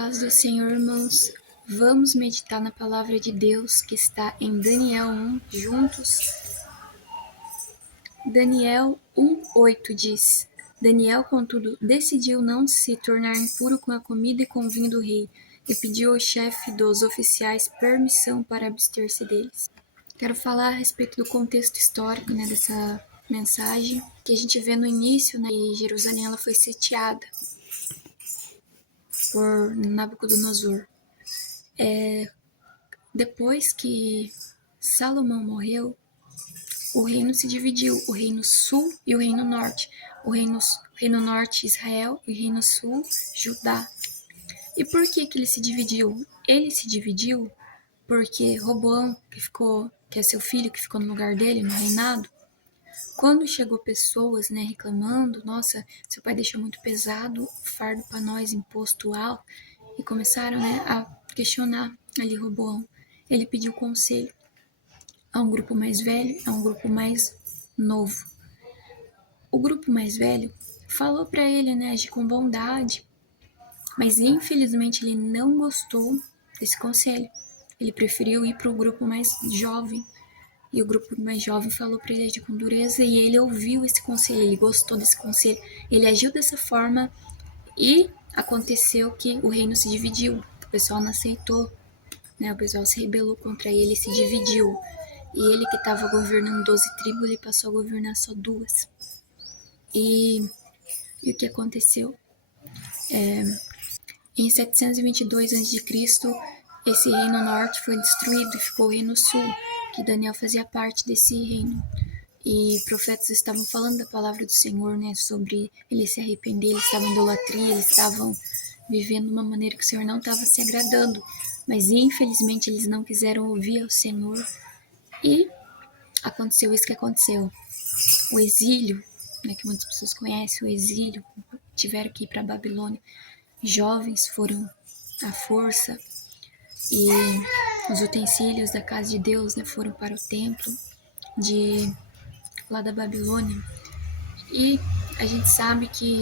Paz do Senhor, irmãos. Vamos meditar na palavra de Deus que está em Daniel 1 juntos. Daniel 1:8 diz: Daniel, contudo, decidiu não se tornar impuro com a comida e com o vinho do rei, e pediu ao chefe dos oficiais permissão para abster-se deles. Quero falar a respeito do contexto histórico, dessa mensagem, que a gente vê no início, que Jerusalém ela foi sitiada por Nabucodonosor. Depois que Salomão morreu, o reino se dividiu, o reino sul e o reino norte. O reino norte, Israel, e o reino sul, Judá. E por que ele se dividiu? Ele se dividiu porque Roboão, que é seu filho, que ficou no lugar dele, no reinado, quando chegou pessoas, reclamando, nossa, seu pai deixou muito pesado o fardo para nós, imposto alto, e começaram, a questionar ali Roboão. Ele pediu conselho a um grupo mais velho, a um grupo mais novo. O grupo mais velho falou para ele, agir com bondade, mas infelizmente ele não gostou desse conselho. Ele preferiu ir para o grupo mais jovem. E o grupo mais jovem falou para ele agir com dureza, e ele ouviu esse conselho, ele gostou desse conselho, ele agiu dessa forma, e aconteceu que o reino se dividiu. O pessoal não aceitou, o pessoal se rebelou contra ele, se dividiu. E ele, que estava governando 12 tribos, ele passou a governar só 2. E o que aconteceu? Em 722 a.C., esse reino norte foi destruído e ficou o reino sul, que Daniel fazia parte desse reino. E profetas estavam falando da palavra do Senhor, sobre eles se arrepender, eles estavam em idolatria, eles estavam vivendo de uma maneira que o Senhor não estava se agradando. Mas infelizmente eles não quiseram ouvir ao Senhor. E aconteceu isso que aconteceu. O exílio, que muitas pessoas conhecem, o exílio, tiveram que ir para a Babilônia. Jovens foram à força, e os utensílios da casa de Deus, foram para o templo lá da Babilônia. E a gente sabe que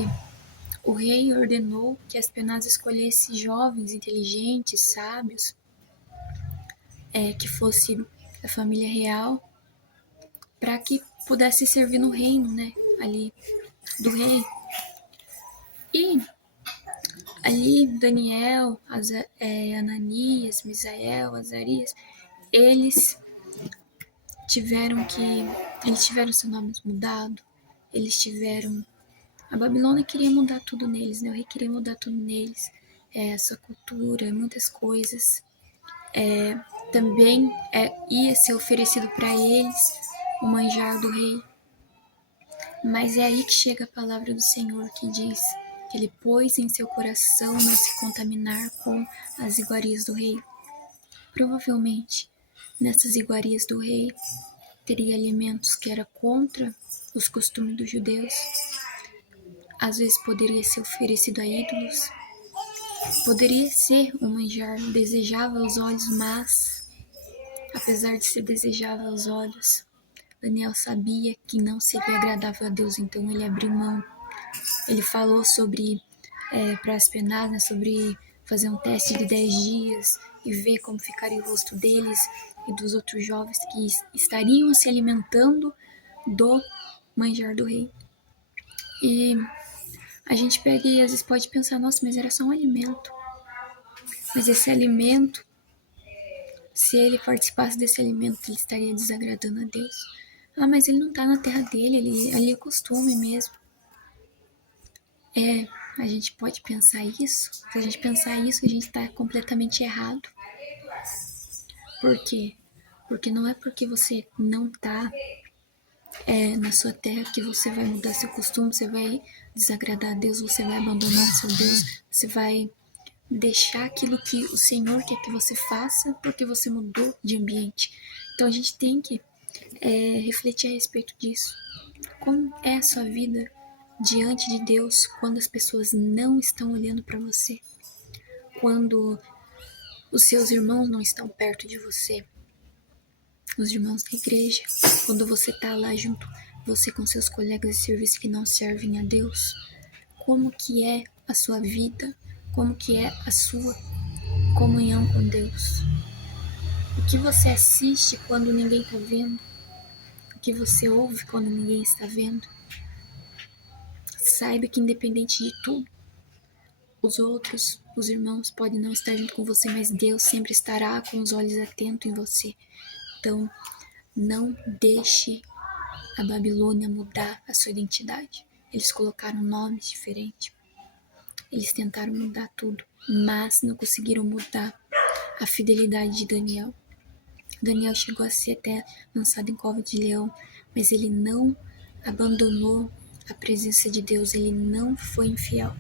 o rei ordenou que Aspenaz escolhesse jovens, inteligentes, sábios, que fosse da família real, para que pudesse servir no reino, ali do rei. E ali Daniel, Ananias, Misael, Azarias, eles tiveram seu nome mudado, a Babilônia queria mudar tudo neles, o rei queria mudar tudo neles, a sua cultura, muitas coisas. Também ia ser oferecido para eles o manjar do rei. Mas é aí que chega a palavra do Senhor, que diz que ele pôs em seu coração não se contaminar com as iguarias do rei. Provavelmente, nessas iguarias do rei, teria alimentos que era contra os costumes dos judeus. Às vezes poderia ser oferecido a ídolos. Poderia ser um manjar desejável aos olhos, mas, apesar de ser desejável aos olhos, Daniel sabia que não seria agradável a Deus, então ele abriu mão. Ele falou sobre, para Aspenaz, sobre fazer um teste de 10 dias e ver como ficaria o rosto deles e dos outros jovens que estariam se alimentando do manjar do rei. E a gente pega e às vezes pode pensar, nossa, mas era só um alimento. Mas esse alimento, se ele participasse desse alimento, ele estaria desagradando a Deus. Mas ele não está na terra dele, ali é costume mesmo. A gente pode pensar isso. Se a gente pensar isso, a gente está completamente errado. Por quê? Porque não é porque você não está na sua terra que você vai mudar seu costume, você vai desagradar a Deus, você vai abandonar seu Deus, você vai deixar aquilo que o Senhor quer que você faça porque você mudou de ambiente. Então a gente tem que refletir a respeito disso. Como é a sua vida diante de Deus quando as pessoas não estão olhando para você? Quando os seus irmãos não estão perto de você? Os irmãos da igreja? Quando você está lá junto, você com seus colegas de serviço que não servem a Deus? Como que é a sua vida como que é a sua comunhão com Deus. O que você assiste quando ninguém está vendo? O que você ouve quando ninguém está vendo? Saiba que independente de tudo, os irmãos podem não estar junto com você, mas Deus sempre estará com os olhos atentos em você. Então, não deixe a Babilônia mudar a sua identidade. Eles colocaram nomes diferentes. Eles tentaram mudar tudo, mas não conseguiram mudar a fidelidade de Daniel. Daniel chegou a ser até lançado em cova de leão, mas ele não abandonou a presença de Deus, ele não foi infiel.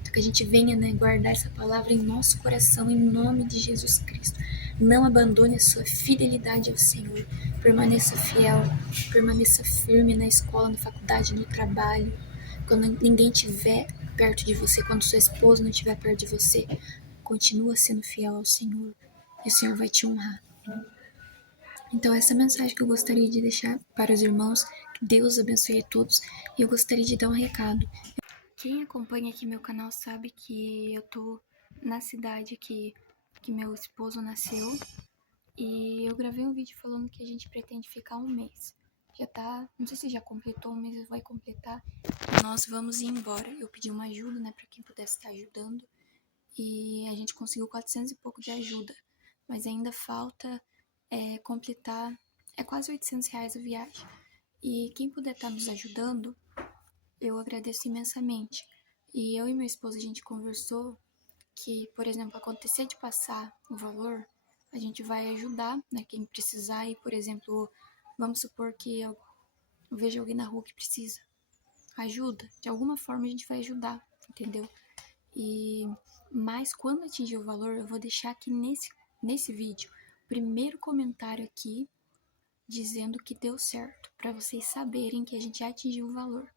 Então que a gente venha, guardar essa palavra em nosso coração, em nome de Jesus Cristo. Não abandone a sua fidelidade ao Senhor. Permaneça fiel, permaneça firme na escola, na faculdade, no trabalho. Quando ninguém estiver perto de você, quando sua esposa não estiver perto de você, continua sendo fiel ao Senhor. E o Senhor vai te honrar. Então essa é a mensagem que eu gostaria de deixar para os irmãos. Que Deus abençoe a todos. E eu gostaria de dar um recado. Quem acompanha aqui meu canal sabe que eu tô na cidade que meu esposo nasceu. E eu gravei um vídeo falando que a gente pretende ficar um mês. Já tá, não sei se já completou um mês, vai completar. E nós vamos ir embora. Eu pedi uma ajuda, para quem pudesse estar ajudando. E a gente conseguiu 400 e pouco de ajuda. Mas ainda falta completar, quase R$ 800 a viagem. E quem puder estar nos ajudando, eu agradeço imensamente. E eu e meu esposo, a gente conversou que, por exemplo, acontecer de passar o valor, a gente vai ajudar, quem precisar. E, por exemplo, vamos supor que eu vejo alguém na rua que precisa ajuda. De alguma forma a gente vai ajudar, entendeu? Mas quando atingir o valor, eu vou deixar aqui nesse vídeo o primeiro comentário aqui dizendo que deu certo, para vocês saberem que a gente já atingiu o valor.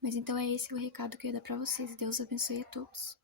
Mas então é esse o recado que eu ia dar para vocês. Deus abençoe a todos.